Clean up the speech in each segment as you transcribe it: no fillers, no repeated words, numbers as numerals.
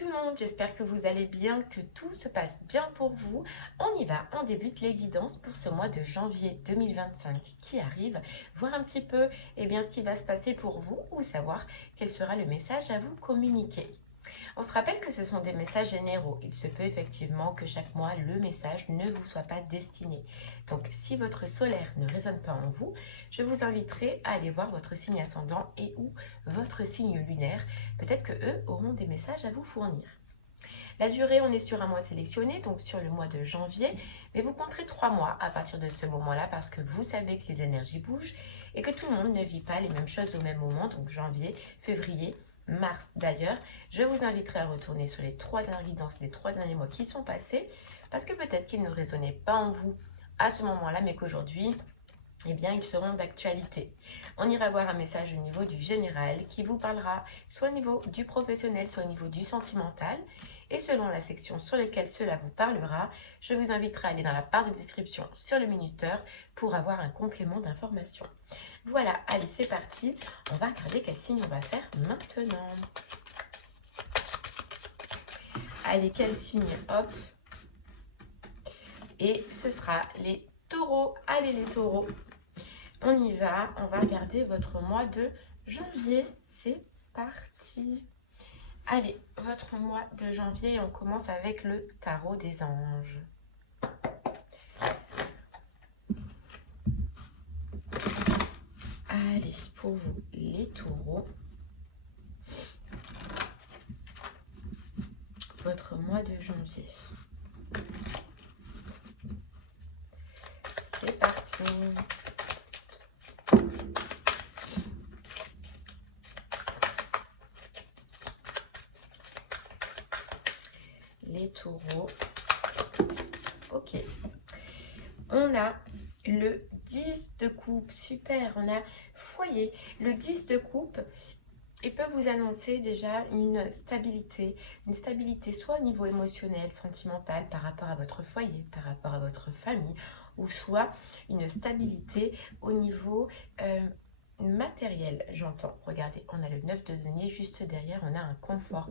tout le monde, j'espère que vous allez bien, que tout se passe bien pour vous. On y va, on débute les guidances pour ce mois de janvier 2025 qui arrive. Voir un petit peu ce qui va se passer pour vous ou savoir quel sera le message à vous communiquer. On se rappelle que ce sont des messages généraux. Il se peut effectivement que chaque mois, le message ne vous soit pas destiné. Donc, si votre solaire ne résonne pas en vous, je vous inviterai à aller voir votre signe ascendant et ou votre signe lunaire. Peut-être que eux auront des messages à vous fournir. La durée, on est sur un mois sélectionné, donc sur le mois de janvier, mais vous compterez 3 mois à partir de ce moment-là parce que vous savez que les énergies bougent et que tout le monde ne vit pas les mêmes choses au même moment, donc janvier, février, mars. D'ailleurs, je vous inviterai à retourner sur les 3 dernières guidances, les 3 derniers mois qui sont passés, parce que peut-être qu'ils ne résonnaient pas en vous à ce moment-là, mais qu'aujourd'hui, ils seront d'actualité. On ira voir un message au niveau du général qui vous parlera soit au niveau du professionnel, soit au niveau du sentimental. Et selon la section sur laquelle cela vous parlera, je vous inviterai à aller dans la barre de description sur le minuteur pour avoir un complément d'information. Voilà, allez, c'est parti. On va regarder quel signe on va faire maintenant. Allez, quel signe, hop. Et ce sera les taureaux. Allez, les taureaux. On y va, on va regarder votre mois de janvier. C'est parti. Allez, votre mois de janvier, on commence avec le tarot des anges. Allez, pour vous, les taureaux, votre mois de janvier. C'est parti. Les taureaux. Ok. On a le 10 de coupe. Super. On a foyer. Le 10 de coupe, il peut vous annoncer déjà une stabilité soit au niveau émotionnel, sentimental, par rapport à votre foyer, par rapport à votre famille, ou soit une stabilité au niveau matériel, j'entends. Regardez, on a le 9 de denier, juste derrière, on a un confort.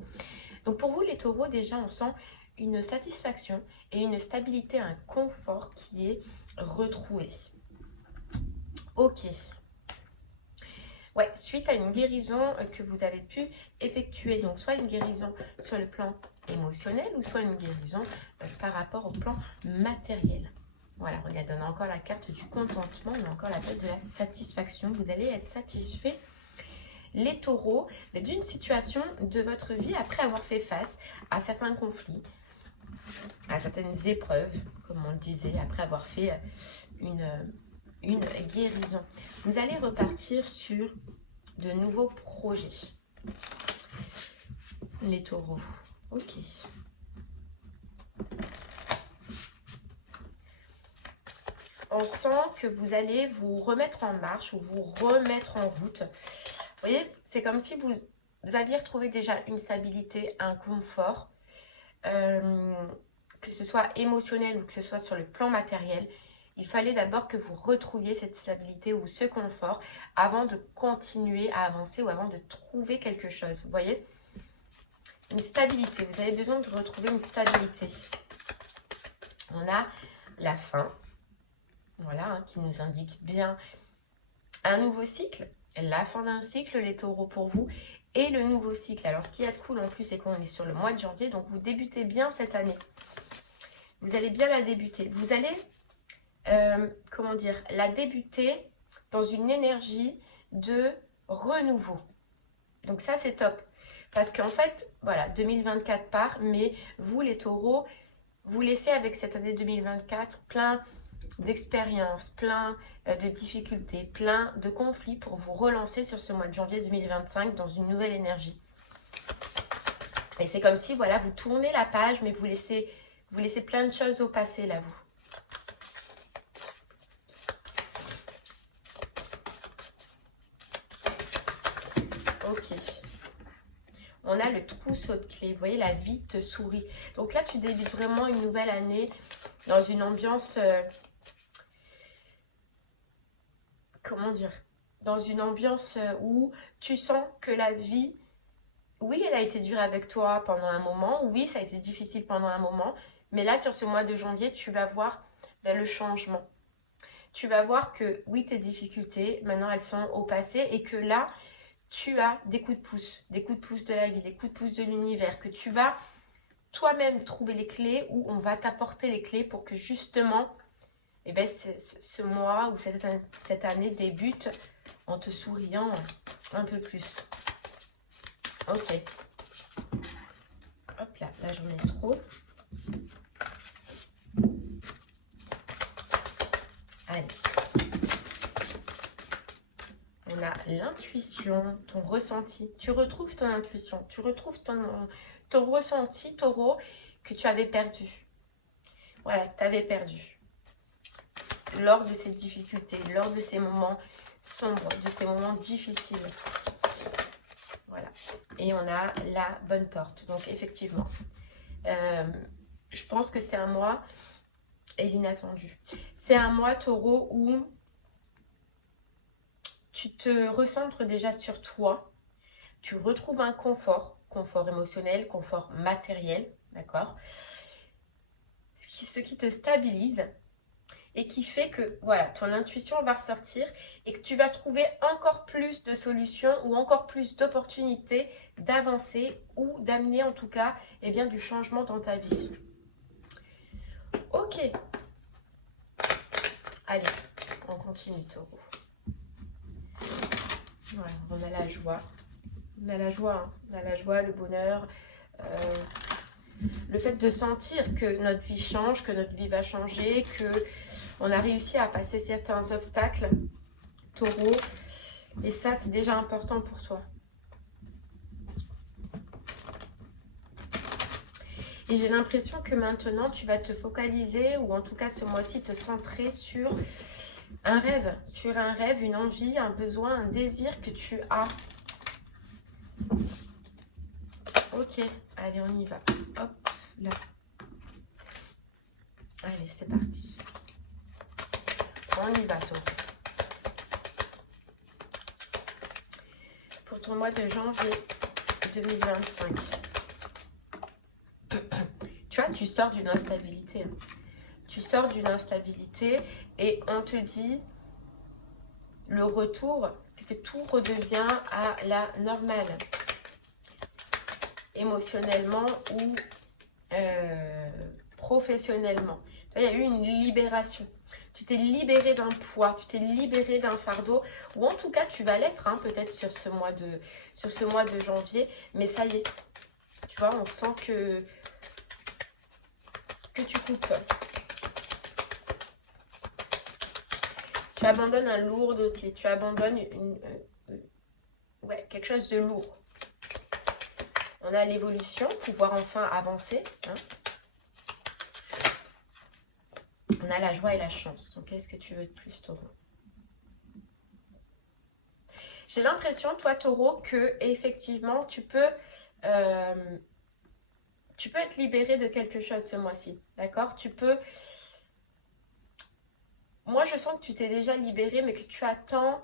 Donc pour vous, les taureaux, déjà, on sent une satisfaction et une stabilité, un confort qui est retrouvé. Ok. Ouais, suite à une guérison que vous avez pu effectuer, donc soit une guérison sur le plan émotionnel ou soit une guérison par rapport au plan matériel. Voilà, regardez, on a encore la carte du contentement, on a encore la carte de la satisfaction. Vous allez être satisfait, les taureaux, d'une situation de votre vie après avoir fait face à certains conflits, à certaines épreuves, comme on le disait, après avoir fait une guérison. Vous allez repartir sur de nouveaux projets. Les taureaux. Ok. On sent que vous allez vous remettre en marche ou vous remettre en route. Vous voyez, c'est comme si vous aviez retrouvé déjà une stabilité, un confort, que ce soit émotionnel ou que ce soit sur le plan matériel. Il fallait d'abord que vous retrouviez cette stabilité ou ce confort avant de continuer à avancer ou avant de trouver quelque chose. Vous voyez, une stabilité. Vous avez besoin de retrouver une stabilité. On a la fin, voilà, qui nous indique bien un nouveau cycle, la fin d'un cycle, les taureaux pour vous, et le nouveau cycle. Alors, ce qui est cool en plus, c'est qu'on est sur le mois de janvier, donc vous débutez bien cette année. Vous allez bien la débuter. Vous allez la débuter dans une énergie de renouveau. Donc ça, c'est top. Parce qu'en fait, voilà, 2024 part, mais vous, les taureaux, vous laissez avec cette année 2024 plein d'expériences, plein de difficultés, plein de conflits pour vous relancer sur ce mois de janvier 2025 dans une nouvelle énergie. Et c'est comme si, voilà, vous tournez la page, mais vous laissez plein de choses au passé, là, vous. Ok. On a le trousseau de clés. Vous voyez, la vie te sourit. Donc là, tu débutes vraiment une nouvelle année dans une ambiance... comment dire? Dans une ambiance où tu sens que la vie oui, elle a été dure avec toi pendant un moment. Oui, ça a été difficile pendant un moment. Mais là, sur ce mois de janvier, tu vas voir le changement. Tu vas voir que oui, tes difficultés, maintenant, elles sont au passé et que là, tu as des coups de pouce de la vie, des coups de pouce de l'univers, que tu vas toi-même trouver les clés ou on va t'apporter les clés pour que justement, eh ben, ce mois ou cette année débute en te souriant un peu plus. Ok. Hop là, là j'en ai trop. Allez. On a l'intuition, ton ressenti. Tu retrouves ton intuition, tu retrouves ton ressenti, taureau, que tu avais perdu. Voilà, tu avais perdu. Lors de ces difficultés, lors de ces moments sombres, de ces moments difficiles. Voilà. Et on a la bonne porte. Donc, effectivement, je pense que c'est un mois et l'inattendu. C'est un mois, taureau, où tu te recentres déjà sur toi. Tu retrouves un confort émotionnel, confort matériel, d'accord? Ce qui te stabilise et qui fait que voilà, ton intuition va ressortir et que tu vas trouver encore plus de solutions ou encore plus d'opportunités d'avancer ou d'amener en tout cas eh bien, du changement dans ta vie. Ok. Allez, on continue, taureau. Voilà, on a la joie. On a la joie, hein. On a la joie, le bonheur. Le fait de sentir que notre vie change, que notre vie va changer, que on a réussi à passer certains obstacles, taureau. Et ça, c'est déjà important pour toi. Et j'ai l'impression que maintenant, tu vas te focaliser, ou en tout cas ce mois-ci, te centrer sur un rêve, une envie, un besoin, un désir que tu as. Ok, allez, on y va. Hop, là. Allez, c'est parti. On y va, toi. Pour ton mois de janvier 2025. Tu vois, tu sors d'une instabilité. Tu sors d'une instabilité et on te dit, le retour, c'est que tout redevient à la normale. Émotionnellement ou professionnellement. Il y a eu une libération. Tu t'es libéré d'un poids, tu t'es libéré d'un fardeau, ou en tout cas tu vas l'être, hein, peut-être sur ce mois de janvier, mais ça y est, tu vois, on sent que tu coupes. Tu abandonnes un lourd dossier, tu abandonnes quelque chose de lourd. On a l'évolution, pouvoir enfin avancer, hein. On a la joie et la chance. Donc, qu'est-ce que tu veux de plus, taureau? J'ai l'impression, toi, taureau, que effectivement, tu peux être libéré de quelque chose ce mois-ci. D'accord? Tu peux... Moi, je sens que tu t'es déjà libéré, mais que tu attends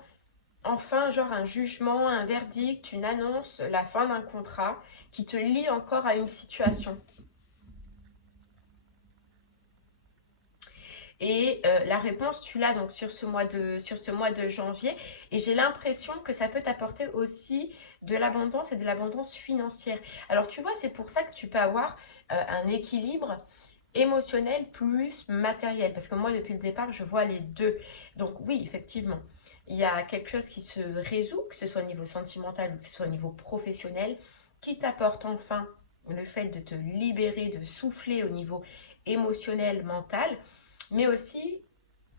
enfin, genre un jugement, un verdict, une annonce, la fin d'un contrat qui te lie encore à une situation. Et la réponse, tu l'as donc sur ce mois de janvier. Et j'ai l'impression que ça peut t'apporter aussi de l'abondance et de l'abondance financière. Alors, tu vois, c'est pour ça que tu peux avoir un équilibre émotionnel plus matériel. Parce que moi, depuis le départ, je vois les deux. Donc, oui, effectivement, il y a quelque chose qui se résout, que ce soit au niveau sentimental ou que ce soit au niveau professionnel, qui t'apporte enfin le fait de te libérer, de souffler au niveau émotionnel, mental, mais aussi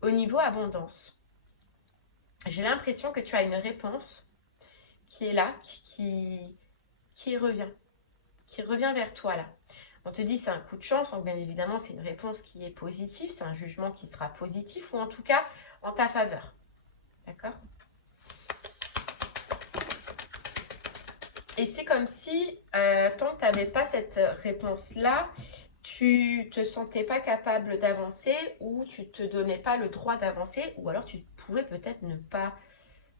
au niveau abondance. J'ai l'impression que tu as une réponse qui est là, qui revient vers toi là. On te dit c'est un coup de chance, donc bien évidemment c'est une réponse qui est positive, c'est un jugement qui sera positif ou en tout cas en ta faveur. D'accord? Et c'est comme si tant que tu n'avais pas cette réponse-là, tu te sentais pas capable d'avancer ou tu te donnais pas le droit d'avancer ou alors tu pouvais peut-être ne pas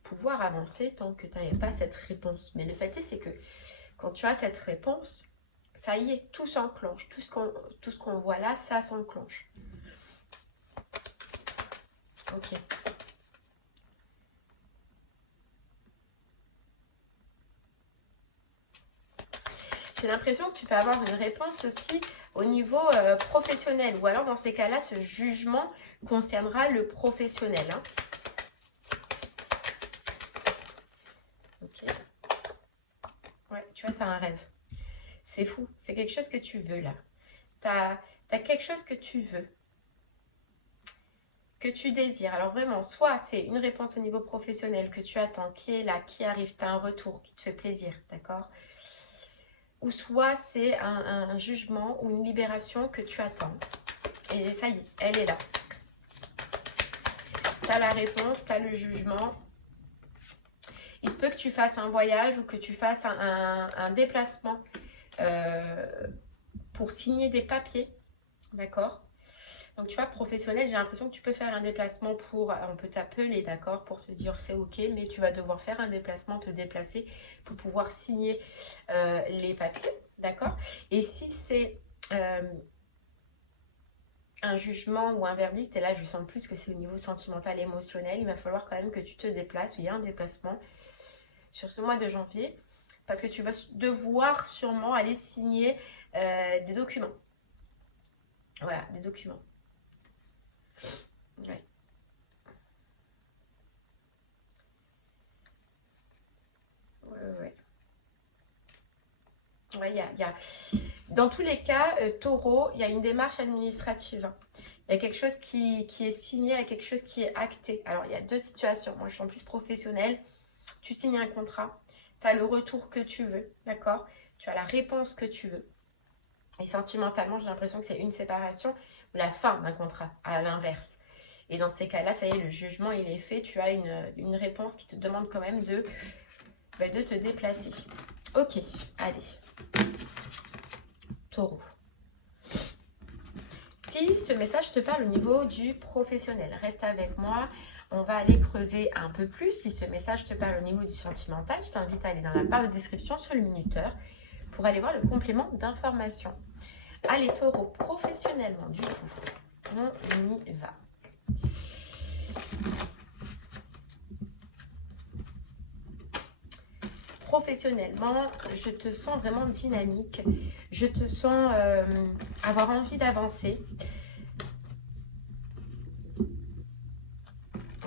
pouvoir avancer tant que tu n'avais pas cette réponse. Mais le fait est, c'est que Quand tu as cette réponse, ça y est, tout s'enclenche. Tout ce qu'on voit là, ça s'enclenche. Ok. J'ai l'impression que tu peux avoir une réponse aussi au niveau professionnel. Ou alors, dans ces cas-là, ce jugement concernera le professionnel. Hein. Ok. Ouais, tu vois, tu as un rêve. C'est fou. C'est quelque chose que tu veux, là. Tu as quelque chose que tu veux. Que tu désires. Alors vraiment, soit c'est une réponse au niveau professionnel que tu attends, qui est là, qui arrive, tu as un retour qui te fait plaisir, d'accord? Ou soit c'est un jugement ou une libération que tu attends. Et ça y est, elle est là. Tu as la réponse, tu as le jugement. Il se peut que tu fasses un voyage ou que tu fasses un déplacement pour signer des papiers. D'accord? Donc tu vois, professionnel, j'ai l'impression que tu peux faire un déplacement pour, on peut t'appeler, d'accord, pour te dire c'est ok, mais tu vas devoir faire un déplacement, te déplacer pour pouvoir signer les papiers, d'accord? Et si c'est un jugement ou un verdict, et là je sens plus que c'est au niveau sentimental, émotionnel, il va falloir quand même que tu te déplaces, il y a un déplacement sur ce mois de janvier, parce que tu vas devoir sûrement aller signer des documents. Voilà, des documents. Ouais. Ouais. Ouais, Dans tous les cas, taureau, il y a une démarche administrative. Il y a quelque chose qui est signé, il y a quelque chose qui est acté. Alors, il y a deux situations. Moi, je suis en plus professionnelle. Tu signes un contrat, tu as le retour que tu veux, d'accord? Tu as la réponse que tu veux. Et sentimentalement, j'ai l'impression que c'est une séparation ou la fin d'un contrat, à l'inverse. Et dans ces cas-là, ça y est, le jugement, il est fait. Tu as une réponse qui te demande quand même de te déplacer. Ok, allez. Taureau. Si ce message te parle au niveau du professionnel, reste avec moi. On va aller creuser un peu plus. Si ce message te parle au niveau du sentimental, je t'invite à aller dans la barre de description sur le minuteur pour aller voir le complément d'information. Allez, taureau, professionnellement, du coup, on y va. Professionnellement, je te sens vraiment dynamique. Je te sens avoir envie d'avancer.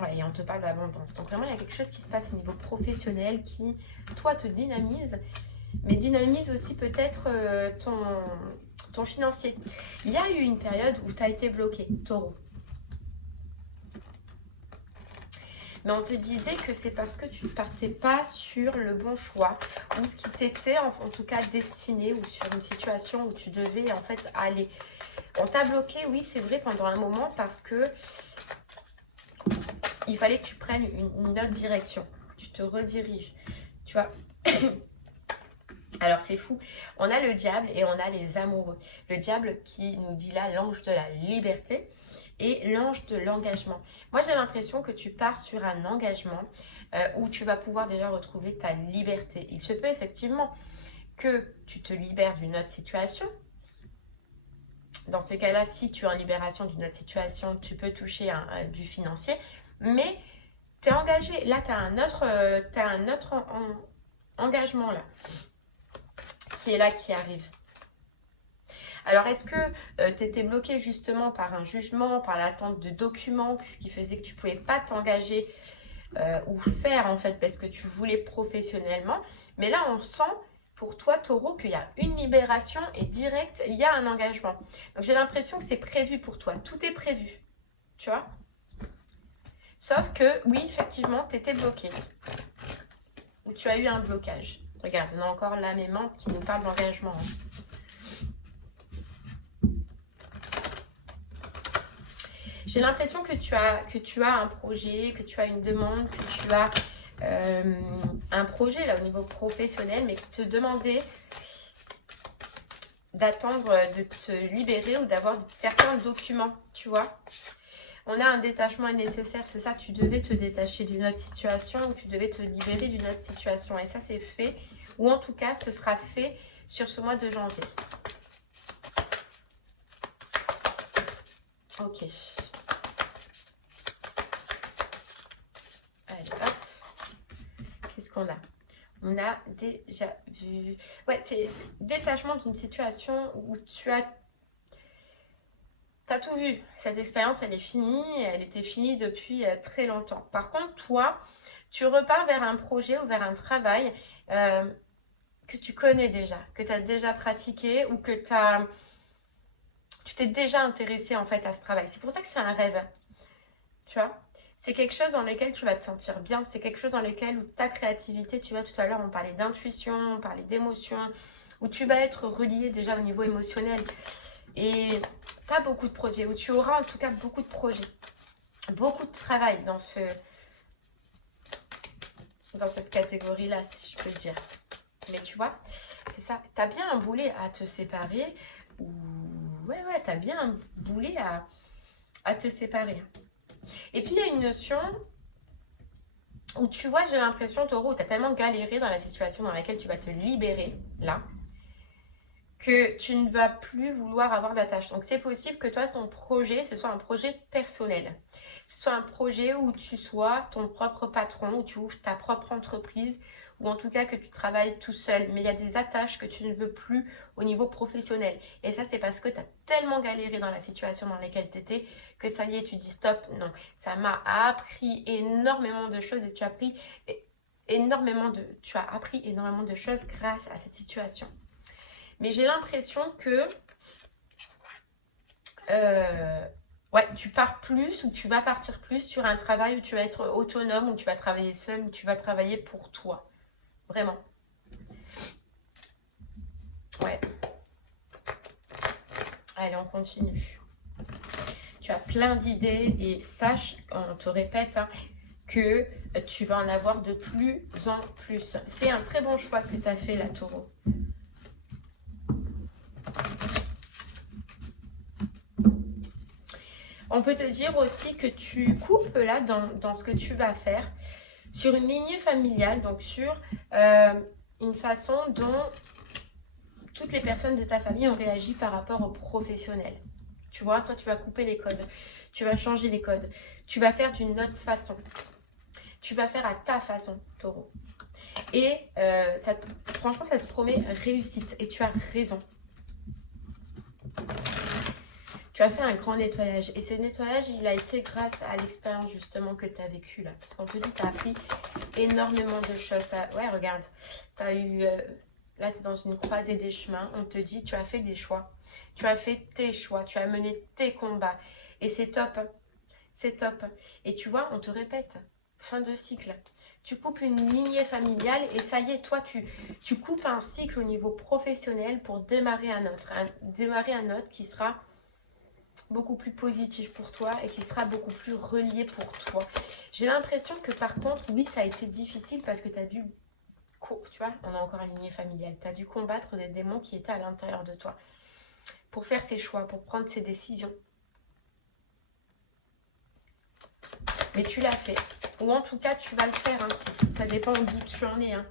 Ouais, et on te parle d'abondance. Donc vraiment, il y a quelque chose qui se passe au niveau professionnel qui, toi, te dynamise, mais dynamise aussi peut-être ton financier. Il y a eu une période où tu as été bloqué, taureau. Mais on te disait que c'est parce que tu ne partais pas sur le bon choix ou ce qui t'était en tout cas destiné ou sur une situation où tu devais en fait aller. On t'a bloqué, oui, c'est vrai, pendant un moment parce que il fallait que tu prennes une autre direction. Tu te rediriges, tu vois. Alors c'est fou, on a le diable et on a les amoureux. Le diable qui nous dit là l'ange de la liberté et l'ange de l'engagement. Moi j'ai l'impression que tu pars sur un engagement où tu vas pouvoir déjà retrouver ta liberté. Il se peut effectivement que tu te libères d'une autre situation. Dans ces cas-là, si tu es en libération d'une autre situation, tu peux toucher du financier. Mais tu es engagé. Là, tu as un autre engagement là. Qui est là, qui arrive. Alors, est-ce que tu étais bloqué justement par un jugement, par l'attente de documents, ce qui faisait que tu ne pouvais pas t'engager ou faire en fait parce que tu voulais professionnellement. Mais là, on sent pour toi, taureau, qu'il y a une libération et direct, il y a un engagement. Donc, j'ai l'impression que c'est prévu pour toi. Tout est prévu, tu vois. Sauf que, oui, effectivement, tu étais bloqué. Ou tu as eu un blocage. Regarde, on a encore là mes mains qui nous parlent d'engagement. J'ai l'impression que tu as un projet, que tu as une demande, que tu as un projet là au niveau professionnel, mais qui te demandait d'attendre de te libérer ou d'avoir certains documents, tu vois. On a un détachement nécessaire, c'est ça, tu devais te détacher d'une autre situation ou tu devais te libérer d'une autre situation. Et ça, c'est fait, ou en tout cas, ce sera fait sur ce mois de janvier. Ok. Allez, hop. Qu'est-ce qu'on a? On a déjà vu... Ouais, c'est détachement d'une situation où tu as... T'as tout vu. Cette expérience, elle est finie. Elle était finie depuis très longtemps. Par contre, toi, tu repars vers un projet ou vers un travail que tu connais déjà, que tu as déjà pratiqué ou que tu t'es déjà intéressé en fait à ce travail. C'est pour ça que c'est un rêve. Tu vois, c'est quelque chose dans lequel tu vas te sentir bien. C'est quelque chose dans lequel où ta créativité, tu vois, tout à l'heure, on parlait d'intuition, on parlait d'émotion, où tu vas être relié déjà au niveau émotionnel. Et tu as beaucoup de projets, où tu auras en tout cas beaucoup de projets, beaucoup de travail dans cette catégorie-là, si je peux dire. Mais tu vois, c'est ça. Tu as bien un boulet à te séparer. Ou ouais, tu as bien un boulet à te séparer. Et puis, il y a une notion où tu vois, j'ai l'impression, Taureau, tu as tellement galéré dans la situation dans laquelle tu vas te libérer, là, que tu ne vas plus vouloir avoir d'attache. Donc, c'est possible que toi, ton projet, ce soit un projet personnel. Ce soit un projet où tu sois ton propre patron, où tu ouvres ta propre entreprise, ou en tout cas que tu travailles tout seul. Mais il y a des attaches que tu ne veux plus au niveau professionnel. Et ça, c'est parce que tu as tellement galéré dans la situation dans laquelle tu étais que ça y est, tu dis stop. Non, ça m'a appris énormément de choses et tu as appris énormément de choses grâce à cette situation. Mais j'ai l'impression que ouais, tu pars plus ou tu vas partir plus sur un travail où tu vas être autonome, où tu vas travailler seul, où tu vas travailler pour toi. Vraiment. Ouais. Allez, on continue. Tu as plein d'idées et sache, on te répète, hein, que tu vas en avoir de plus en plus. C'est un très bon choix que tu as fait là, Taureau. On peut te dire aussi que tu coupes là dans ce que tu vas faire sur une lignée familiale, donc sur une façon dont toutes les personnes de ta famille ont réagi par rapport aux professionnels. Tu vois, toi tu vas couper les codes, tu vas changer les codes, tu vas faire d'une autre façon. Tu vas faire à ta façon, Taureau. Et franchement, ça te promet réussite et tu as raison. Tu as fait un grand nettoyage. Et ce nettoyage, il a été grâce à l'expérience justement que tu as vécue là. Parce qu'on te dit, tu as appris énormément de choses. Ouais, regarde, tu as eu... là, tu es dans une croisée des chemins. On te dit, tu as fait des choix. Tu as fait tes choix. Tu as mené tes combats. Et c'est top. C'est top. Et tu vois, on te répète, fin de cycle. Tu coupes une lignée familiale et ça y est, toi, tu coupes un cycle au niveau professionnel pour démarrer un autre. Démarrer un autre qui sera beaucoup plus positif pour toi et qui sera beaucoup plus relié pour toi. J'ai l'impression que par contre, oui, ça a été difficile parce que tu as dû, tu vois, on a encore une lignée familiale, tu as dû combattre des démons qui étaient à l'intérieur de toi pour faire ces choix, pour prendre ces décisions. Mais tu l'as fait. Ou en tout cas, tu vas le faire. Hein, ça dépend d'où tu en es. Hein.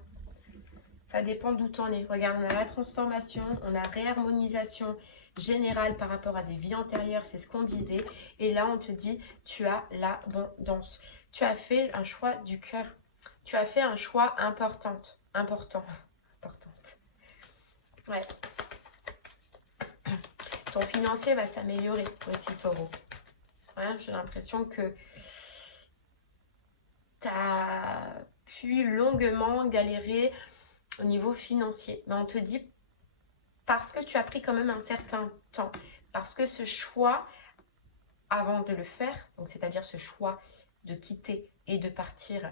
Ça dépend d'où tu en es. Regarde, on a la transformation, on a réharmonisation générale par rapport à des vies antérieures. C'est ce qu'on disait. Et là, on te dit, tu as l'abondance. Tu as fait un choix du cœur. Tu as fait un choix importante. Ouais. Ton financier va s'améliorer aussi, Taureau. Ouais, j'ai l'impression que tu as pu longuement galérer au niveau financier. Mais on te dit, parce que tu as pris quand même un certain temps, parce que ce choix, avant de le faire, donc c'est-à-dire ce choix de quitter et de partir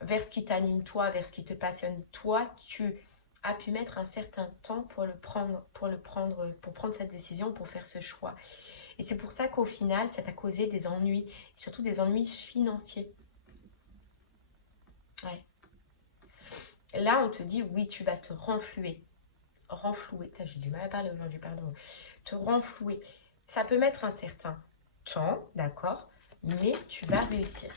vers ce qui t'anime toi, vers ce qui te passionne toi, tu as pu mettre un certain temps pour prendre cette décision, pour faire ce choix. Et c'est pour ça qu'au final, ça t'a causé des ennuis, surtout des ennuis financiers. Ouais. Là, on te dit, oui, tu vas te renflouer. J'ai du mal à parler aujourd'hui, pardon. Te renflouer. Ça peut mettre un certain temps, d'accord? Mais tu vas réussir.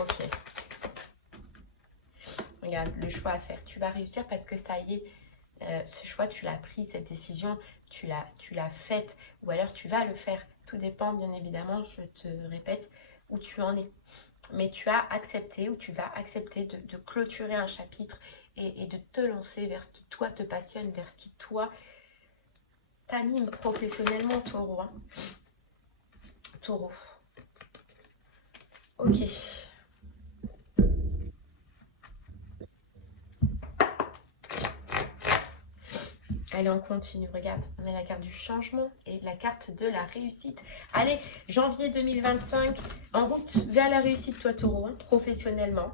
Ok. Regarde, le choix à faire. Tu vas réussir parce que ça y est, ce choix, tu l'as pris, cette décision, tu l'as faite. Ou alors tu vas le faire. Tout dépend, bien évidemment, je te répète, où tu en es. Mais tu as accepté ou tu vas accepter de clôturer un chapitre et de te lancer vers ce qui, toi, te passionne, vers ce qui, toi, t'anime professionnellement, taureau. Hein. Taureau. Ok. Allez, on continue. Regarde, on a la carte du changement et la carte de la réussite. Allez, janvier 2025, en route vers la réussite, toi, taureau, hein, professionnellement.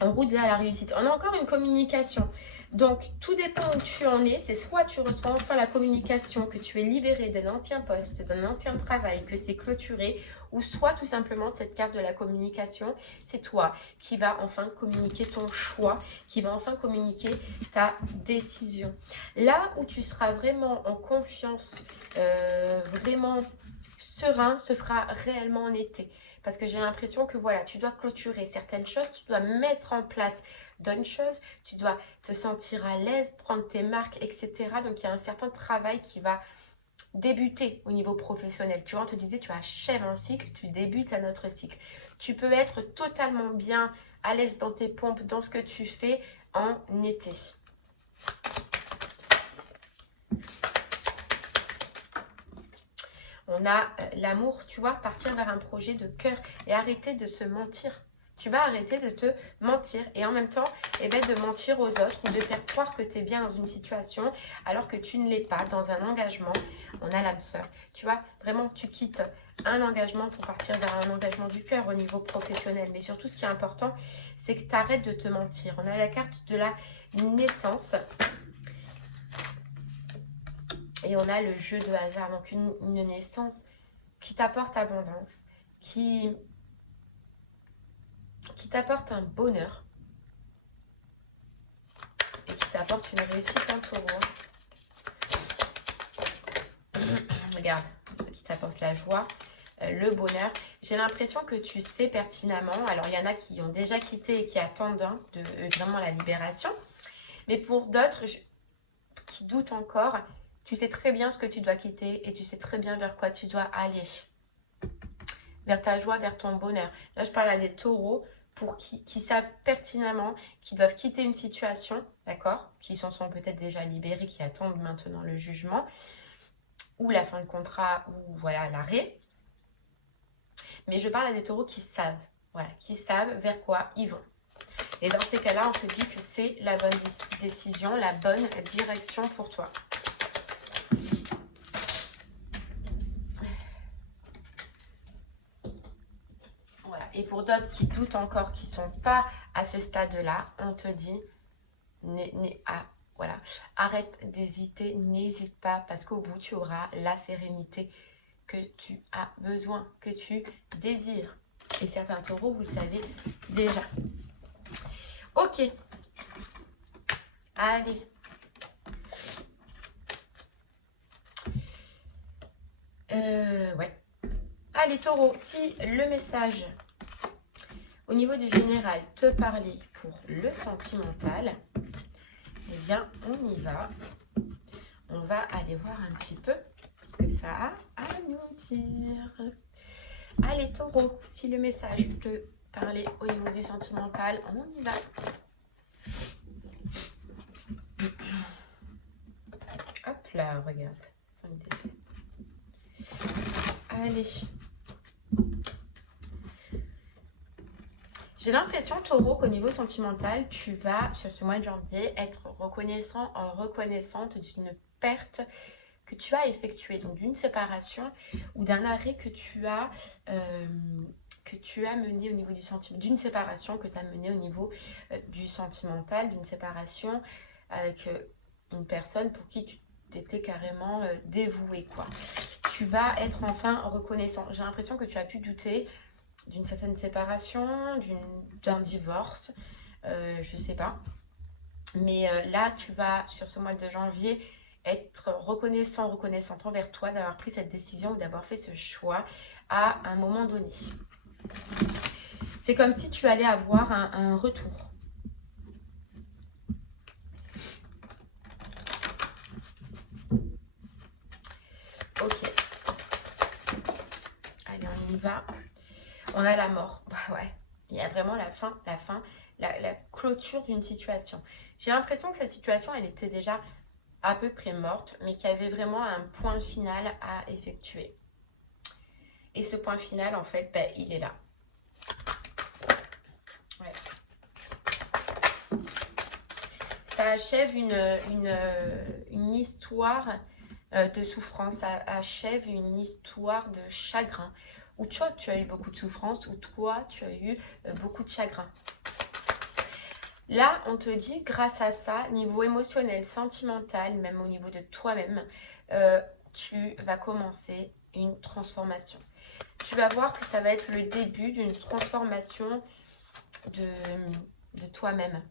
En route vers la réussite. On a encore une communication. Donc, tout dépend où tu en es. C'est soit tu reçois enfin la communication, que tu es libéré d'un ancien poste, d'un ancien travail, que c'est clôturé, ou soit tout simplement cette carte de la communication, c'est toi qui vas enfin communiquer ton choix, qui va enfin communiquer ta décision. Là où tu seras vraiment en confiance, vraiment serein, ce sera réellement en été. Parce que j'ai l'impression que voilà, tu dois clôturer certaines choses, tu dois mettre en place d'autres choses, tu dois te sentir à l'aise, prendre tes marques, etc. Donc, il y a un certain travail qui va débuter au niveau professionnel. Tu vois, on te disait, tu achèves un cycle, tu débutes un autre cycle. Tu peux être totalement bien à l'aise dans tes pompes, dans ce que tu fais en été. On a l'amour, tu vois, partir vers un projet de cœur et arrêter de se mentir. Tu vas arrêter de te mentir et en même temps, eh ben, de mentir aux autres ou de faire croire que tu es bien dans une situation alors que tu ne l'es pas dans un engagement. On a l'âme sœur. Tu vois, vraiment, tu quittes un engagement pour partir vers un engagement du cœur au niveau professionnel. Mais surtout, ce qui est important, c'est que tu arrêtes de te mentir. On a la carte de la naissance. Et on a le jeu de hasard, donc une naissance qui t'apporte abondance, qui t'apporte un bonheur et qui t'apporte une réussite en taureau. Regarde, qui t'apporte la joie, le bonheur. J'ai l'impression que tu sais pertinemment, alors il y en a qui ont déjà quitté et qui attendent vraiment la libération, mais pour d'autres qui doutent encore, tu sais très bien ce que tu dois quitter et tu sais très bien vers quoi tu dois aller. Vers ta joie, vers ton bonheur. Là, je parle à des taureaux pour qui savent pertinemment qu'ils doivent quitter une situation, d'accord, qui s'en sont peut-être déjà libérés, qui attendent maintenant le jugement ou la fin de contrat ou voilà l'arrêt. Mais je parle à des taureaux qui savent, voilà, qui savent vers quoi ils vont. Et dans ces cas-là, on te dit que c'est la bonne décision, la bonne direction pour toi. Voilà. Et pour d'autres qui doutent encore, qui ne sont pas à ce stade-là, on te dit, voilà, arrête d'hésiter, n'hésite pas, parce qu'au bout, tu auras la sérénité que tu as besoin, que tu désires. Et certains taureaux, vous le savez déjà. Ok. Allez. Ouais. Allez, taureau, si le message au niveau du général te parlait pour le sentimental, eh bien, on y va. On va aller voir un petit peu ce que ça a à nous dire. Allez, taureau, si le message te parlait au niveau du sentimental, on y va. Hop là, regarde. 5 d'épée. Allez. J'ai l'impression, taureau, qu'au niveau sentimental, tu vas, sur ce mois de janvier, être reconnaissante d'une perte que tu as effectuée, donc d'une séparation ou d'un arrêt que tu as mené au niveau du sentiment, d'une séparation que tu as mené au niveau du sentimental, d'une séparation avec une personne pour qui tu t'étais carrément dévouée, quoi. Tu vas être enfin reconnaissant. J'ai l'impression que tu as pu douter d'une certaine séparation, d'un divorce, je sais pas. Mais là, tu vas, sur ce mois de janvier, être reconnaissante envers toi d'avoir pris cette décision ou d'avoir fait ce choix à un moment donné. C'est comme si tu allais avoir un retour. Ok. Allez, on y va. On a la mort. Bah ouais. Il y a vraiment la fin, la clôture d'une situation. J'ai l'impression que cette situation, elle était déjà à peu près morte, mais qu'il y avait vraiment un point final à effectuer. Et ce point final, en fait, ben, il est là. Ouais. Ça achève une histoire de souffrance, ça achève une histoire de chagrin. Ou toi, tu as eu beaucoup de souffrance, ou toi, tu as eu beaucoup de chagrin. Là, on te dit, grâce à ça, niveau émotionnel, sentimental, même au niveau de toi-même, tu vas commencer une transformation. Tu vas voir que ça va être le début d'une transformation de toi-même.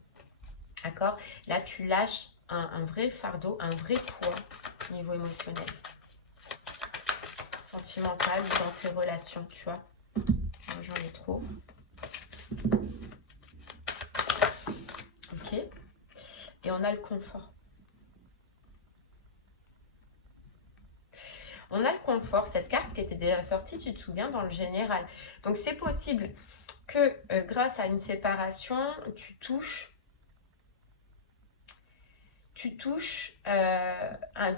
D'accord? Là, tu lâches un vrai fardeau, un vrai poids au niveau émotionnel, sentimental, dans tes relations, tu vois. J'en ai trop. Ok. Et on a le confort. On a le confort, cette carte qui était déjà sortie, tu te souviens, dans le général. Donc, c'est possible que grâce à une séparation, tu touches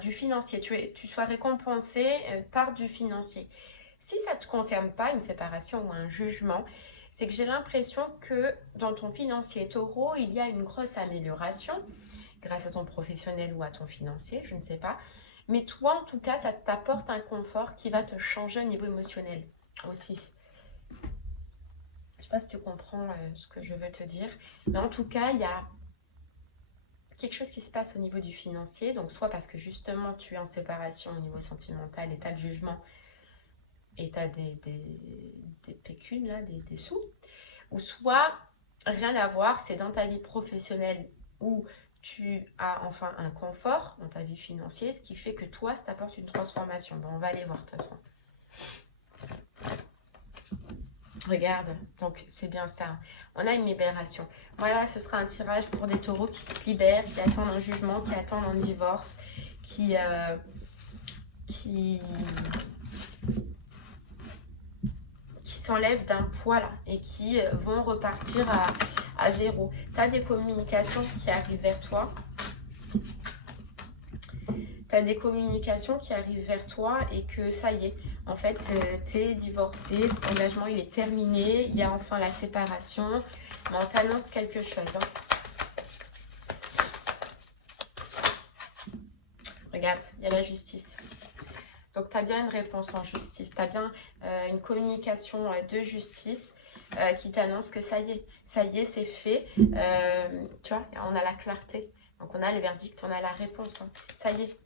du financier, tu sois récompensé par du financier. Si ça ne te concerne pas, une séparation ou un jugement, c'est que j'ai l'impression que dans ton financier taureau, il y a une grosse amélioration grâce à ton professionnel ou à ton financier, je ne sais pas. Mais toi, en tout cas, ça t'apporte un confort qui va te changer au niveau émotionnel aussi. Je ne sais pas si tu comprends ce que je veux te dire. Mais en tout cas, il y a quelque chose qui se passe au niveau du financier. Donc, soit parce que justement, tu es en séparation au niveau sentimental et tu as le jugement et tu as des pécunes, là, des sous. Ou soit, rien à voir, c'est dans ta vie professionnelle où tu as enfin un confort dans ta vie financière, ce qui fait que toi, ça t'apporte une transformation. Bon, on va aller voir de toute façon. Regarde, donc c'est bien ça. On a une libération. Voilà, ce sera un tirage pour des taureaux qui se libèrent, qui attendent un jugement, qui attendent un divorce, qui s'enlèvent d'un poids là et qui vont repartir à zéro. Tu as des communications qui arrivent vers toi. Tu as des communications qui arrivent vers toi et que ça y est, en fait, tu es divorcé, cet engagement il est terminé, il y a enfin la séparation, mais on t'annonce quelque chose. Hein. Regarde, il y a la justice. Donc, tu as bien une réponse en justice, tu as bien une communication de justice qui t'annonce que ça y est, c'est fait. Tu vois, on a la clarté. Donc, on a le verdict, on a la réponse. Hein. Ça y est.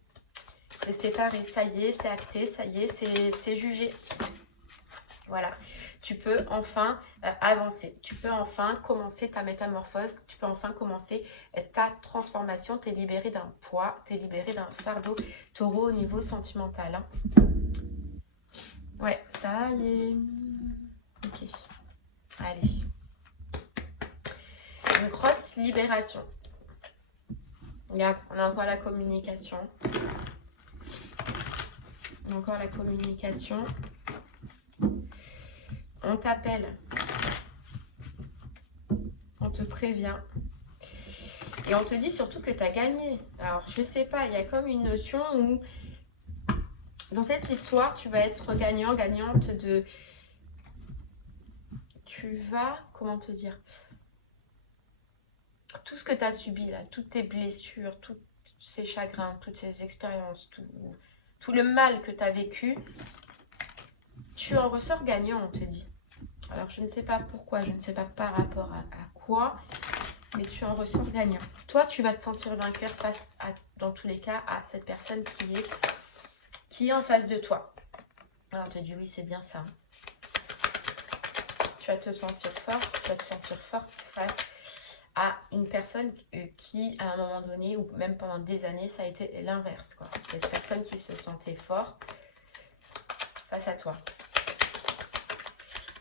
C'est séparé, ça y est, c'est acté, ça y est, c'est jugé. Voilà, tu peux enfin avancer, tu peux enfin commencer ta métamorphose, tu peux enfin commencer ta transformation, t'es libéré d'un poids, t'es libéré d'un fardeau taureau au niveau sentimental. Hein. Ouais, ça y est. Ok, allez. Une grosse libération. Regarde, on a encore la communication. Encore la communication. On t'appelle. On te prévient. Et on te dit surtout que tu as gagné. Alors, je sais pas, il y a comme une notion où dans cette histoire, tu vas être gagnant, gagnante de... Tu vas, comment te dire, tout ce que tu as subi là, toutes tes blessures, tous ces chagrins, toutes ces expériences, tout le mal que tu as vécu, tu en ressors gagnant, on te dit. Alors, je ne sais pas pourquoi, je ne sais pas par rapport à quoi, mais tu en ressors gagnant. Toi, tu vas te sentir vainqueur face à, dans tous les cas, à cette personne qui est en face de toi. Alors, on te dit, oui, c'est bien ça. Tu vas te sentir fort, tu vas te sentir forte face à une personne qui, à un moment donné, ou même pendant des années, ça a été l'inverse, quoi. Cette personne qui se sentait fort face à toi.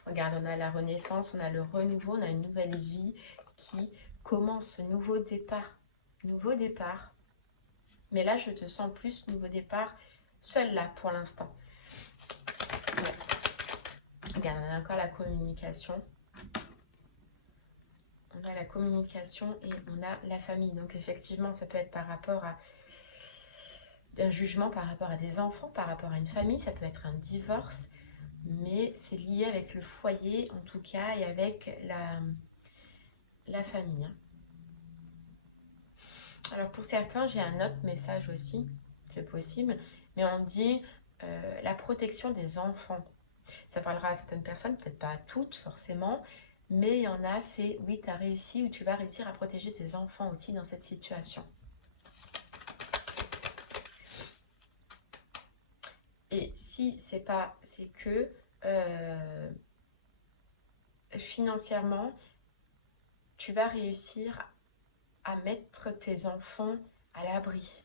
Regarde, on a la renaissance, on a le renouveau, on a une nouvelle vie qui commence, nouveau départ. Nouveau départ. Mais là, je te sens plus nouveau départ seul là pour l'instant. Ouais. Regarde, on a encore la communication. On a la communication et on a la famille. Donc effectivement, ça peut être par rapport à un jugement, par rapport à des enfants, par rapport à une famille. Ça peut être un divorce, mais c'est lié avec le foyer en tout cas et avec la famille. Alors pour certains, j'ai un autre message aussi, c'est possible, mais on dit la protection des enfants. Ça parlera à certaines personnes, peut-être pas à toutes forcément, mais il y en a, c'est oui, tu as réussi ou tu vas réussir à protéger tes enfants aussi dans cette situation. Et si c'est pas, c'est que financièrement, tu vas réussir à mettre tes enfants à l'abri.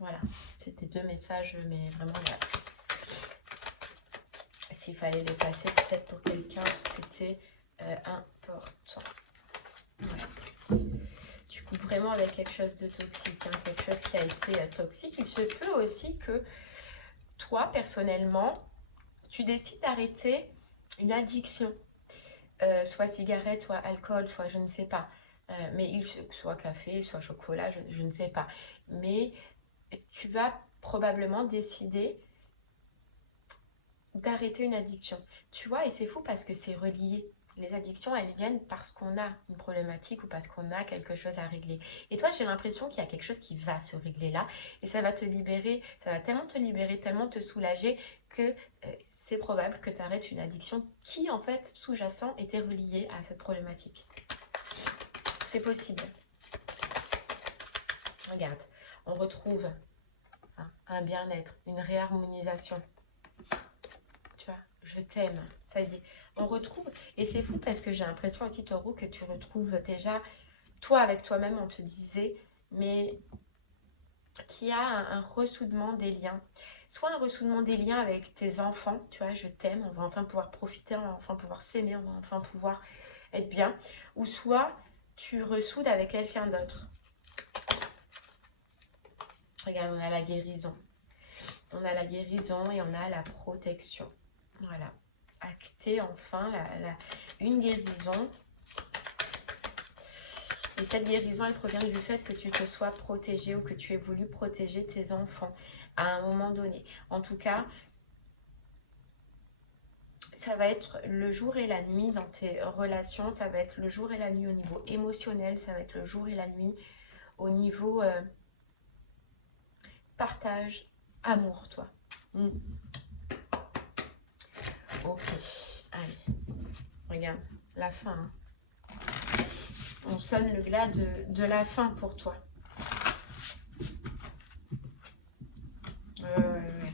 Voilà, c'était 2 messages, mais vraiment, s'il fallait les passer, peut-être pour quelqu'un, c'était important. Ouais. Tu coupes vraiment avec quelque chose de toxique, hein, quelque chose qui a été toxique. Il se peut aussi que toi, personnellement, tu décides d'arrêter une addiction. Soit cigarette, soit alcool, soit je ne sais pas. Mais soit café, soit chocolat, je ne sais pas. Mais tu vas probablement décider d'arrêter une addiction. Tu vois, et c'est fou parce que c'est relié. Les addictions, elles viennent parce qu'on a une problématique ou parce qu'on a quelque chose à régler. Et toi, j'ai l'impression qu'il y a quelque chose qui va se régler là. Et ça va te libérer, ça va tellement te libérer, tellement te soulager que c'est probable que tu arrêtes une addiction qui, en fait, sous-jacent, était reliée à cette problématique. C'est possible. Regarde, on retrouve un bien-être, une réharmonisation. Tu vois, je t'aime, ça y est. On retrouve, et c'est fou parce que j'ai l'impression aussi, Taureau, que tu retrouves déjà, toi avec toi-même, on te disait, mais qu'il y a un ressoudement des liens. Soit un ressoudement des liens avec tes enfants, tu vois, je t'aime, on va enfin pouvoir profiter, on va enfin pouvoir s'aimer, on va enfin pouvoir être bien. Ou soit tu ressoudes avec quelqu'un d'autre. Regarde, on a la guérison. On a la guérison et on a la protection. Voilà. Acter enfin une guérison. Et cette guérison, elle provient du fait que tu te sois protégé ou que tu aies voulu protéger tes enfants à un moment donné. En tout cas, ça va être le jour et la nuit dans tes relations. Ça va être le jour et la nuit au niveau émotionnel. Ça va être le jour et la nuit au niveau partage, amour, toi. Ok, allez, regarde, la fin. Hein. On sonne le glas de la fin pour toi. Ouais.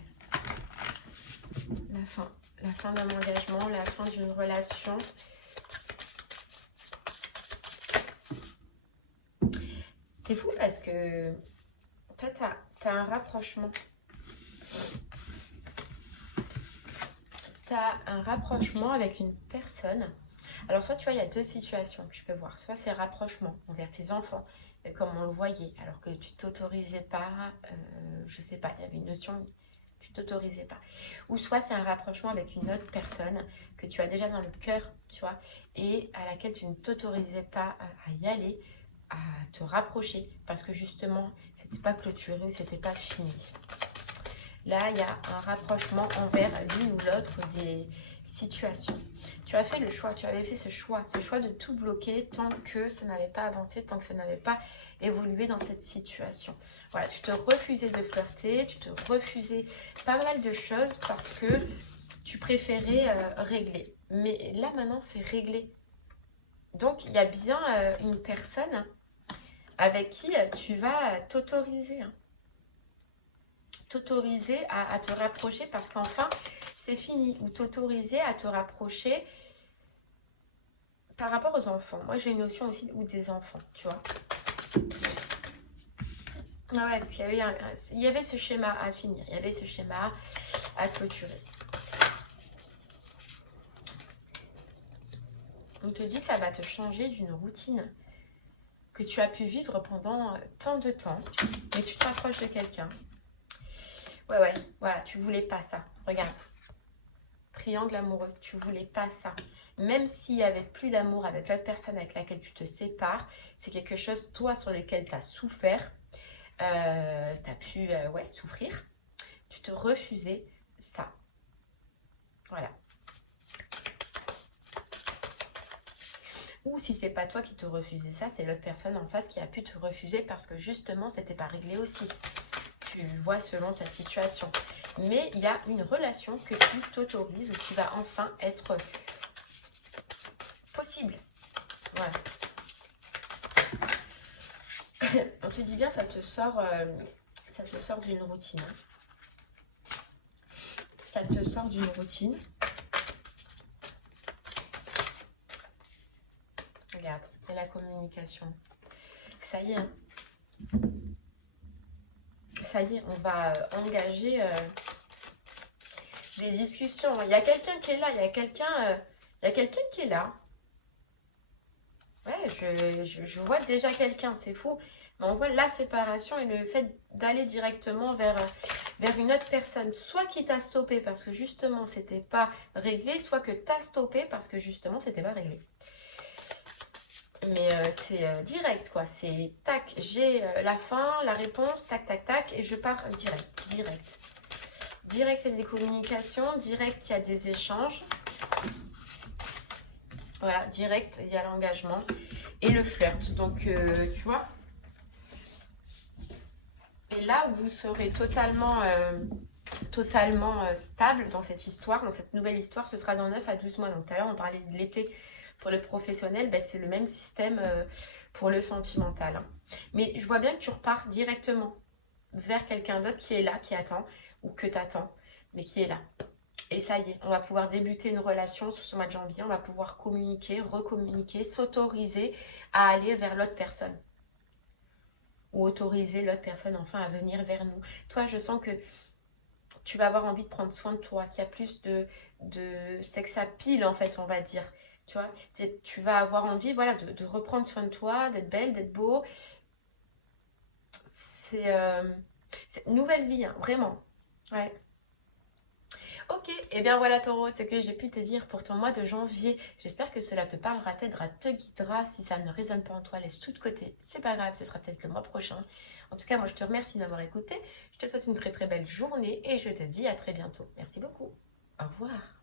La fin d'un engagement, la fin d'une relation. C'est fou parce que toi, tu as un rapprochement. Tu as un rapprochement avec une personne. Alors, soit tu vois, il y a 2 situations que je peux voir. Soit c'est rapprochement envers tes enfants, comme on le voyait, alors que tu t'autorisais pas, je sais pas, il y avait une notion, tu t'autorisais pas. Ou soit c'est un rapprochement avec une autre personne que tu as déjà dans le cœur, tu vois, et à laquelle tu ne t'autorisais pas à y aller, à te rapprocher, parce que justement, c'était pas clôturé, c'était pas fini. Là, il y a un rapprochement envers l'une ou l'autre des situations. Tu as fait le choix, tu avais fait ce choix de tout bloquer tant que ça n'avait pas avancé, tant que ça n'avait pas évolué dans cette situation. Voilà, tu te refusais de flirter, tu te refusais pas mal de choses parce que tu préférais régler. Mais là, maintenant, c'est réglé. Donc, il y a bien une personne avec qui tu vas t'autoriser. T'autoriser à te rapprocher parce qu'enfin, c'est fini. Ou t'autoriser à te rapprocher par rapport aux enfants, moi j'ai une notion aussi ou des enfants, tu vois. Ah ouais, parce qu'il y avait ce schéma à finir, il y avait ce schéma à clôturer. On te dit ça va te changer d'une routine que tu as pu vivre pendant tant de temps, mais tu te rapproches de quelqu'un. Ouais, voilà, tu voulais pas ça. Regarde, triangle amoureux, tu voulais pas ça. Même s'il n'y avait plus d'amour avec l'autre personne avec laquelle tu te sépares, c'est quelque chose, toi, sur lequel tu as souffert, tu as pu souffrir, tu te refusais ça. Voilà. Ou si c'est pas toi qui te refusais ça, c'est l'autre personne en face qui a pu te refuser parce que justement, c'était pas réglé aussi. Tu vois selon ta situation. Mais il y a une relation que tu t'autorises ou qui va enfin être possible. Voilà. On te dit bien, ça te sort d'une routine. Ça te sort d'une routine. Regarde, c'est la communication. Ça y est. Ça y est, on va engager des discussions. Il y a quelqu'un qui est là. Il y a quelqu'un qui est là. Ouais, je vois déjà quelqu'un, c'est fou. Mais on voit la séparation et le fait d'aller directement vers une autre personne. Soit qui t'a stoppé parce que justement, c'était pas réglé, soit que t'as stoppé parce que justement, c'était pas réglé. Mais c'est direct, quoi. C'est tac, j'ai la fin, la réponse, tac, tac, tac, et je pars direct, direct. Direct, il y a des communications, direct, il y a des échanges. Voilà, direct, il y a l'engagement et le flirt. Donc, tu vois. Et là où vous serez totalement stable dans cette histoire, dans cette nouvelle histoire, ce sera dans 9 à 12 mois. Donc, tout à l'heure, on parlait de l'été. Pour le professionnel, ben, c'est le même système pour le sentimental. Mais je vois bien que tu repars directement vers quelqu'un d'autre qui est là, qui attend, ou que tu attends, mais qui est là. Et ça y est, on va pouvoir débuter une relation sur ce mois de janvier, on va pouvoir communiquer, recommuniquer, s'autoriser à aller vers l'autre personne. Ou autoriser l'autre personne enfin à venir vers nous. Toi, je sens que tu vas avoir envie de prendre soin de toi, qu'il y a plus de sex appeal en fait, on va dire. Tu vois, tu vas avoir envie voilà, de reprendre soin de toi, d'être belle, d'être beau. C'est une nouvelle vie, hein, vraiment. Ouais. Ok, et bien voilà Taureau, ce que j'ai pu te dire pour ton mois de janvier. J'espère que cela te parlera, t'aidera, te guidera. Si ça ne résonne pas en toi, laisse tout de côté. C'est pas grave, ce sera peut-être le mois prochain. En tout cas, moi je te remercie d'avoir écouté. Je te souhaite une très très belle journée et je te dis à très bientôt. Merci beaucoup. Au revoir.